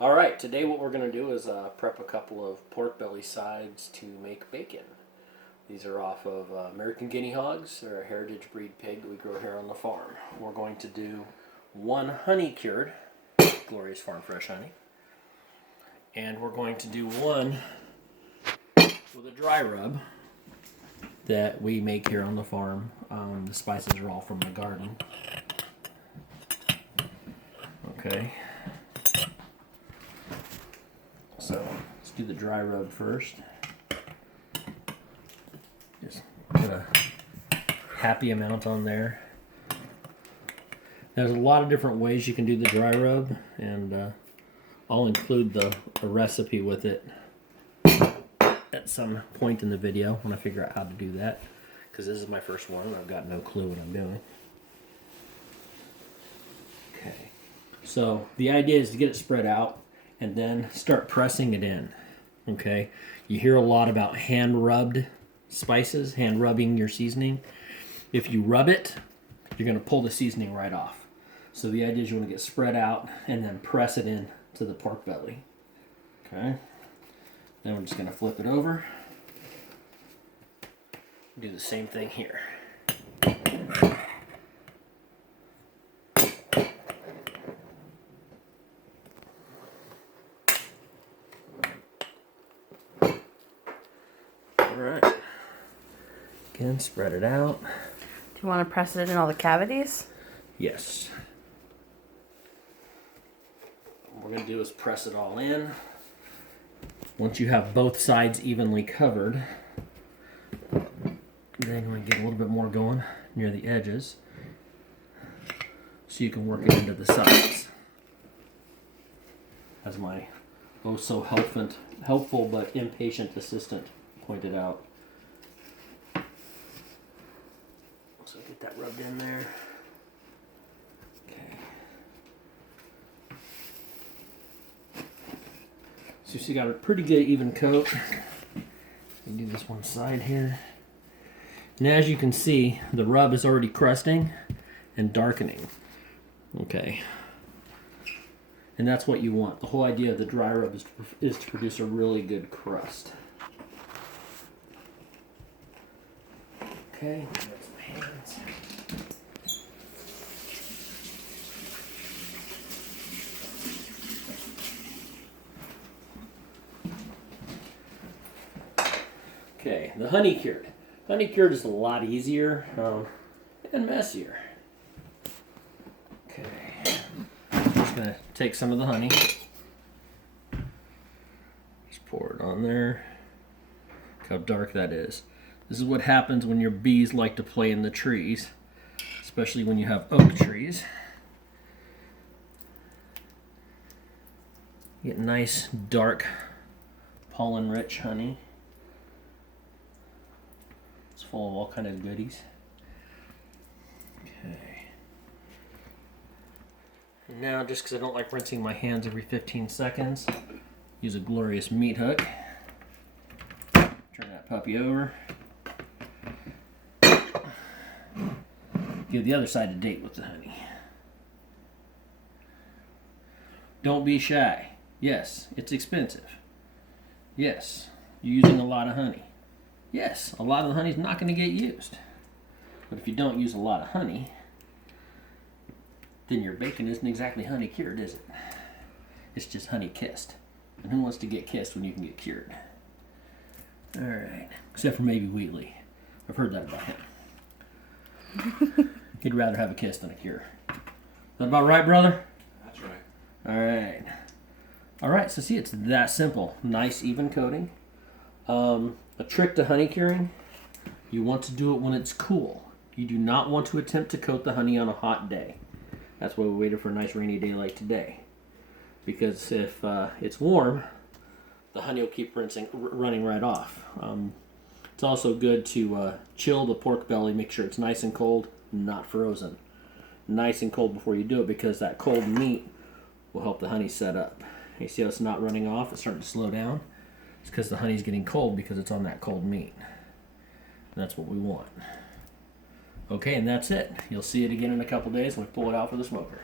Alright, today what we're going to do is prep a couple of pork belly sides to make bacon. These are off of American Guinea Hogs. They're a heritage breed pig that we grow here on the farm. We're going to do one honey cured, Glorious Farm Fresh honey. And we're going to do one with a dry rub that we make here on the farm. The spices are all from the garden. Okay. So let's do the dry rub first. Just put a happy amount on there. There's a lot of different ways you can do the dry rub, and I'll include a recipe with it at some point in the video when I figure out how to do that, because this is my first one and I've got no clue what I'm doing. Okay, so the idea is to get it spread out and then start pressing it in. Okay, you hear a lot about hand rubbed spices, hand rubbing your seasoning. If you rub it, you're going to pull the seasoning right off. So the idea is you want to get spread out and then press it in to the pork belly. Okay, then we're just going to flip it over. Do the same thing here. Alright, again, spread it out. Do you want to press it in all the cavities? Yes. What we're going to do is press it all in. Once you have both sides evenly covered, then we get a little bit more going near the edges so you can work it into the sides. As my oh so helpful but impatient assistant pointed out. So get that rubbed in there. Okay. So you got a pretty good even coat. You do this one side here. And as you can see, the rub is already crusting and darkening. Okay. And that's what you want. The whole idea of the dry rub is to produce a really good crust. Okay, that's my hands. Okay, the honey cured. Honey cured is a lot easier and messier. Okay, I'm just gonna take some of the honey, just pour it on there. Look how dark that is. This is what happens when your bees like to play in the trees, especially when you have oak trees. You get nice, dark, pollen-rich honey. It's full of all kind of goodies. Okay. And now, just because I don't like rinsing my hands every 15 seconds, use a Glorious meat hook. Turn that puppy over. Give the other side a date with the honey. Don't be shy. Yes, it's expensive. Yes, you're using a lot of honey. Yes, a lot of the honey's not going to get used. But if you don't use a lot of honey, then your bacon isn't exactly honey cured, is it? It's just honey kissed. And who wants to get kissed when you can get cured? Alright, except for maybe Wheatley. I've heard that about him. He'd rather have a kiss than a cure. Is that about right, brother? That's right. Alright. Alright, so see, it's that simple. Nice, even coating. A trick to honey curing, you want to do it when it's cool. You do not want to attempt to coat the honey on a hot day. That's why we waited for a nice rainy day like today. Because if it's warm, the honey will keep running right off. It's also good to chill the pork belly, make sure it's nice and cold, not frozen. Nice and cold before you do it, because that cold meat will help the honey set up. You see how it's not running off? It's starting to slow down. It's because the honey's getting cold because it's on that cold meat. And that's what we want. Okay, and that's it. You'll see it again in a couple days when we pull it out for the smoker.